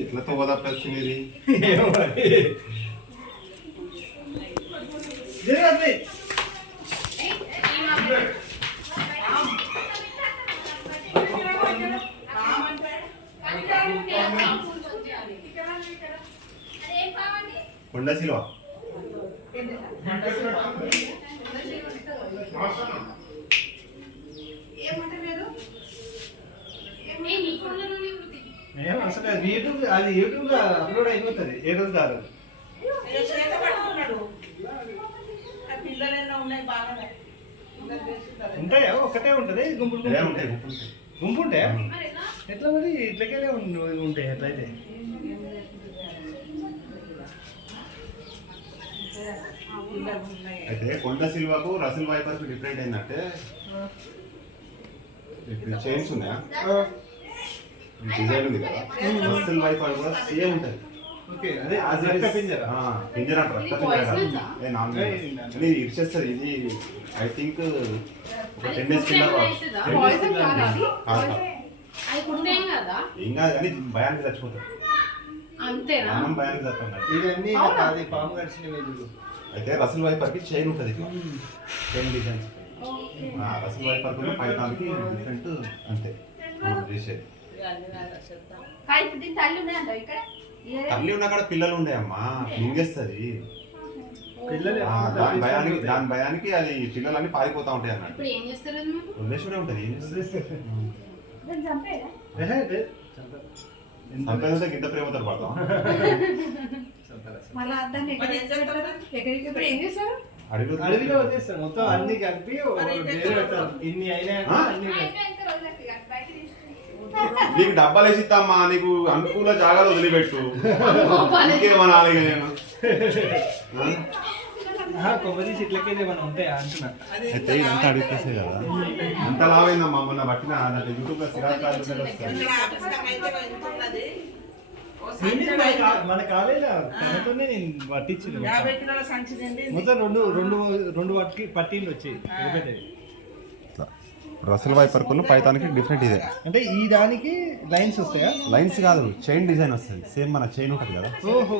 ఇట్లా తోగదప్ప వచ్చింది ఇది కొండ సిల్వ అసలు అది యూట్యూబ్ లో అప్లోడ్ అయిపోతుంది ఏ రోజు కాదు ఉంటాయా ఒకటే ఉంటది గుంపులు గుంపు ఉంటాయా ఎట్లా మరి ఇట్లకెళ్ళే ఉంటాయి ఎట్లయితే అయితే కొండ సిల్వకు రసల్ వైపర్కి డిఫరెంట్ ఏంటంటే ఇప్పుడు చైన్స్ ఉన్నాయా డిజైన్ ఉంది కదా రసల్ వైపర్ కూడా సేమ్ ఉంటుంది పింజర అంటారు రక్త పింజర ఇది ఇచ్చేస్తుంది ఇది ఐ థింక్ ఒక 10 days కింద ఏం కాదు కానీ భయానికి చచ్చిపోతారు మనం భయానికి చస్తాం అయితే రసల్ వైపర్కి చైన్ ఉంటుంది చైన్ డిజైన్స్ రసల్ వైపర్కి పైతానికి డిఫరెంట్ అంతే చేసేది తల్లి ఉన్న కాడ పిల్లలు ఉండే అమ్మా మింగేస్తుంది దాని భయానికి అది పిల్లలన్నీ పారిపోతా ఉంటాయి అన్నట్టు వదిలేసుడే ఉంటుంది ఏం చేస్తుంది చంపేదంటే గింత ప్రేమతో పడతాం అడవిలో వదిలేస్తాను మొత్తం అన్ని కలిపి ఇన్ని అయినా నీకు డబ్బాలు వేసి ఇస్తామ్మా నీకు అనుకూల జాగాలు వదిలిపెట్టు ఇంకేమనాలి నేను కొబ్బరి చెట్లకి ఏమైనా ఉంటాయా అంటున్నా అయితే ఇదంతా అడిగేసే కదా అంత లావైందమ్మా మొన్న పట్టిన యూట్యూబ్ లో మన కాలేజీలో తనతోనే నేను పట్టించింది మొత్తం రెండు వాటికి పట్టిండు వచ్చి రసల్ వైపర్ కున్న పైతానికి డిఫరెంట్ ఇదే అంటే ఈ దానికి లైన్స్ వస్తాయా లైన్స్ కాదు చైన్ డిజైన్ వస్తుంది సేమ్ మన చైన్ ఉంటుంది కదా ఓహో